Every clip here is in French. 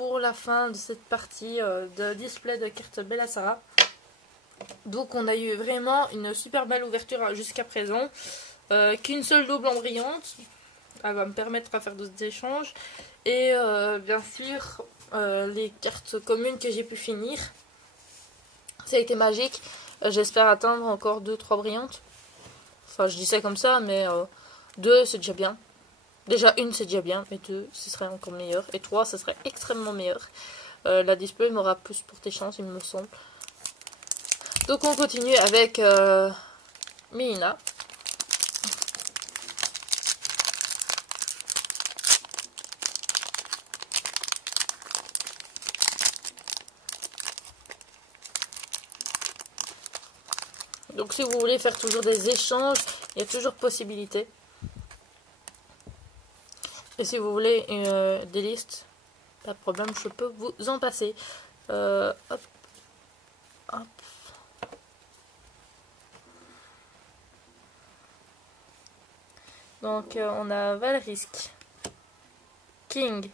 pour la fin de cette partie de display de cartes Bellasara. Donc on a eu vraiment une super belle ouverture jusqu'à présent. Qu'une seule double en brillante. Elle va me permettre à faire des échanges. Et bien sûr les cartes communes que j'ai pu finir. Ça a été magique. J'espère atteindre encore 2-3 brillantes. Enfin je dis ça comme ça mais 2 c'est déjà bien. Déjà une c'est déjà bien, mais 2 ce serait encore meilleur. Et 3 ce serait extrêmement meilleur. La display m'aura plus porté chance il me semble. Donc on continue avec Miina. Donc si vous voulez faire toujours des échanges, il y a toujours possibilité. Et si vous voulez des listes, pas de problème, je peux vous en passer. Hop. Hop. Donc on a Valrisk, King,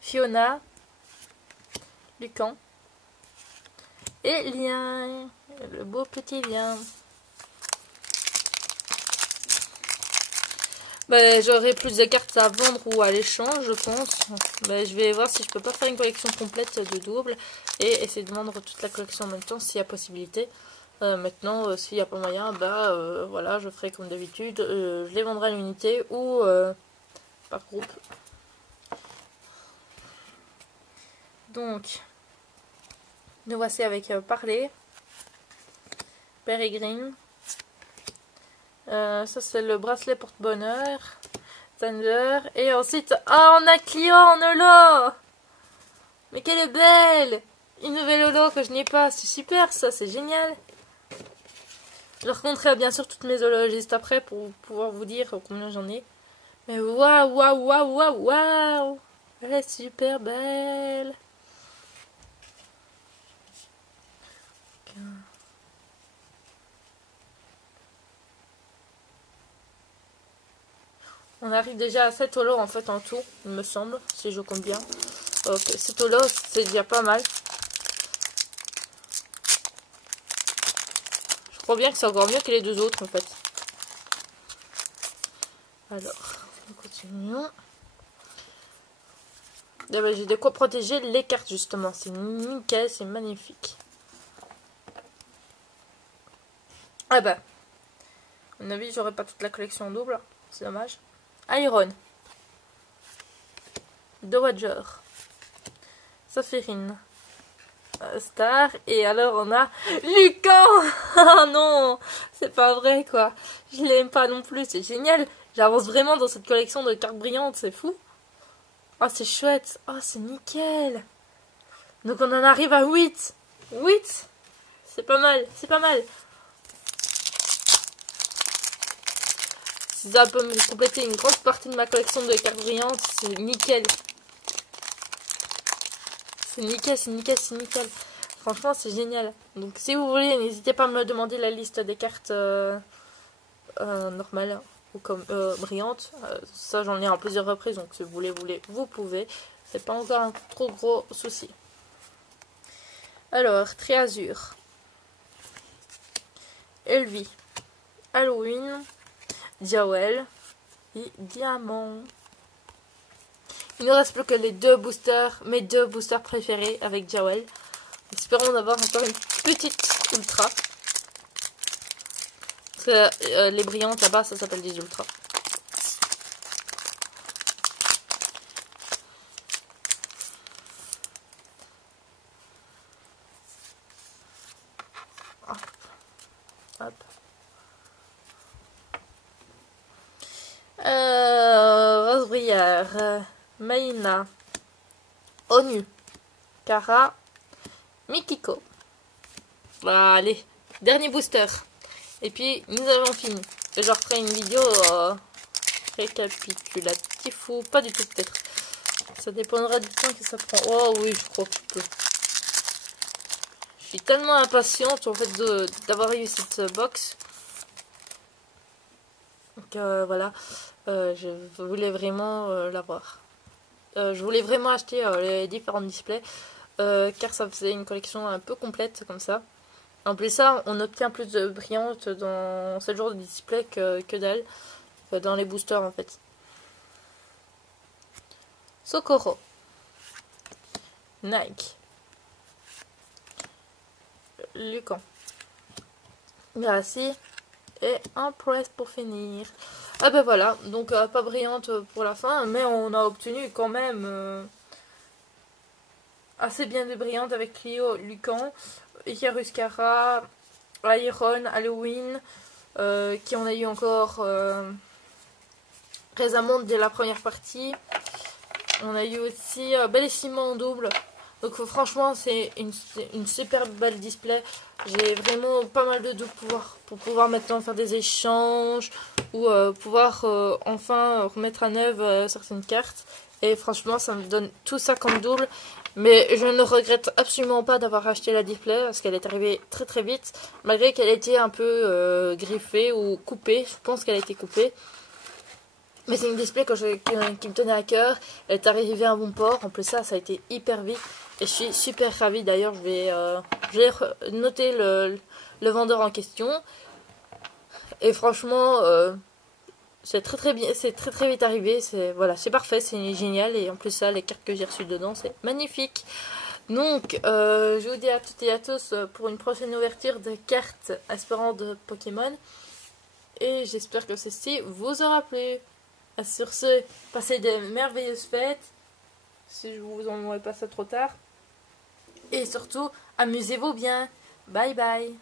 Fiona, Lucan et Lien, le beau petit Lien. Ben, j'aurai plus de cartes à vendre ou à l'échange, je pense. Ben, je vais voir si je peux pas faire une collection complète de double et essayer de vendre toute la collection en même temps s'il y a possibilité. Maintenant, s'il n'y a pas moyen, bah voilà, je ferai comme d'habitude. Je les vendrai à l'unité ou par groupe. Donc, nous voici avec Parler, Peregrine. Ça c'est le bracelet porte-bonheur, Thunder, et ensuite, ah on a Clio en holo. Mais qu'elle est belle. Une nouvelle holo que je n'ai pas, c'est super ça, c'est génial. Je raconterai bien sûr toutes mes holos juste après pour pouvoir vous dire combien j'en ai. Mais waouh, waouh, waouh, waouh, waouh, elle est super belle. On arrive déjà à 7 holos en fait en tout, il me semble, si je compte bien. Ok, 7 holos, c'est déjà pas mal. Je crois bien que c'est encore mieux que les deux autres en fait. Alors, nous continuons. J'ai de quoi protéger les cartes justement, c'est nickel, c'est magnifique. Ah bah, à mon avis, j'aurai pas toute la collection en double, c'est dommage. Iron, Dowager, Saphirine, Star, et alors on a Lucan. Ah non, c'est pas vrai quoi, je l'aime pas non plus, c'est génial. J'avance vraiment dans cette collection de cartes brillantes, c'est fou. Oh c'est chouette, oh c'est nickel. Donc on en arrive à 8. 8, c'est pas mal, c'est pas mal. Si ça peut me compléter une grosse partie de ma collection de cartes brillantes, c'est nickel. C'est nickel, c'est nickel, c'est nickel. Franchement, c'est génial. Donc, si vous voulez, n'hésitez pas à me demander la liste des cartes normales ou comme brillantes. Ça, j'en ai en plusieurs reprises, donc si vous voulez, vous pouvez. C'est pas encore un trop gros souci. Alors, Triazur, Elvie, Halloween, Jawel et Diamant. Il ne reste plus que les deux boosters, mes deux boosters préférés avec Jawel. Espérons d'avoir encore une petite ultra. Parce que les brillantes là-bas, ça s'appelle des ultras. Hop. Hop. Rose-Brière, Maïna, Onu, Kara, Mikiko. Voilà, allez, dernier booster. Et puis, nous avons fini. Et je referai une vidéo récapitulatif ou pas du tout peut-être. Ça dépendra du temps que ça prend. Oh oui, je crois que je peux. Je suis tellement impatiente en fait d'avoir eu cette box. Donc voilà, je voulais vraiment l'avoir. Je voulais vraiment acheter les différents displays car ça faisait une collection un peu complète comme ça. En plus ça, on obtient plus de brillantes dans ce genre de display que dalle, dans les boosters en fait. Socorro, Nike, Lucan, Gracie et un press pour finir. Ah ben voilà, donc pas brillante pour la fin, mais on a obtenu quand même assez bien de brillantes avec Clio, Lucan, Chiaruscara, Iron, Halloween, qui on a eu encore récemment dès la première partie. On a eu aussi Bellissimo en double. Donc franchement c'est une super belle display. J'ai vraiment pas mal de doubles pour pouvoir maintenant faire des échanges ou pouvoir enfin remettre à neuf certaines cartes. Et franchement ça me donne tout ça comme double. Mais je ne regrette absolument pas d'avoir acheté la display parce qu'elle est arrivée très très vite. Malgré qu'elle était un peu griffée ou coupée. Je pense qu'elle a été coupée. Mais c'est une display qui me tenait à cœur. Elle est arrivée à un bon port. En plus ça a été hyper vite. Et je suis super ravie. D'ailleurs je vais noter le vendeur en question. Et franchement c'est très bien. C'est très vite arrivé. Voilà, c'est parfait. C'est génial. Et en plus ça, les cartes que j'ai reçues dedans, c'est magnifique. Donc je vous dis à toutes et à tous pour une prochaine ouverture de cartes espérant de Pokémon. Et j'espère que ceci vous aura plu. Sur ce, passez de merveilleuses fêtes, si je vous en aurais pas ça trop tard. Et surtout, amusez-vous bien. Bye bye.